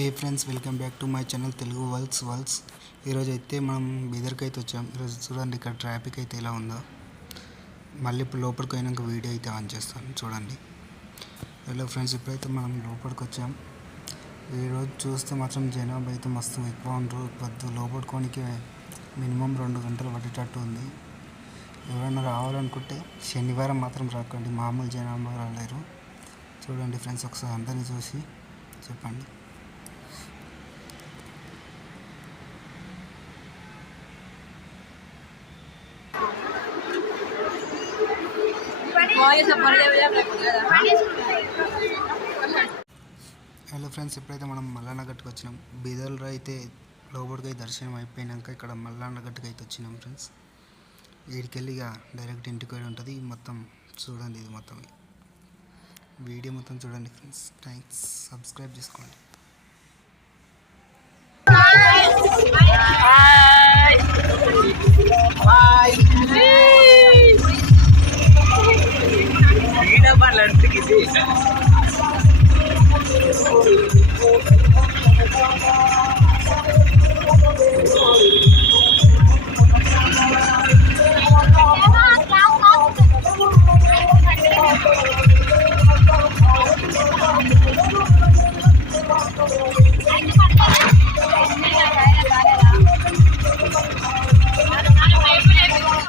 A friends, welcome back to my channel Telugu వల్స్. ఈరోజు అయితే మనం బీదర్కి అయితే వచ్చాం. ఈరోజు చూడండి ఇక్కడ ట్రాఫిక్ అయితే ఎలా ఉందో. మళ్ళీ ఇప్పుడు లోపలికి పోయినాక వీడియో అయితే ఆన్ చేస్తాను చూడండి. హలో ఫ్రెండ్స్, ఇప్పుడైతే మనం లోపలికి వచ్చాం. ఈరోజు చూస్తే మాత్రం జనాభా అయితే మస్తు ఎక్కువ ఉండరు. పొద్దు లోపడుకోనికి మినిమం 2 గంటలు పట్టేటట్టు ఉంది. ఎవరైనా రావాలనుకుంటే శనివారం మాత్రం రాకండి, మామూలు జనాభా రాలేరు. చూడండి ఫ్రెండ్స్, ఒకసారి అందరినీ చూసి చెప్పండి. హలో ఫ్రెండ్స్, ఇప్పుడైతే మనం మల్లన్న గట్టుకు వచ్చినాం. బీదర్లో అయితే లోపలికి దర్శనం అయిపోయినాక ఇక్కడ మల్లన్న గట్టుకు అయితే వచ్చినాం ఫ్రెండ్స్. వీడికెళ్ళి ఇక డైరెక్ట్ ఇంటికి వెళ్ళి ఉంటుంది. మొత్తం చూడండి, ఇది మొత్తం వీడియో మొత్తం చూడండి ఫ్రెండ్స్. థ్యాంక్స్, సబ్స్క్రైబ్ చేసుకోండి. लड़की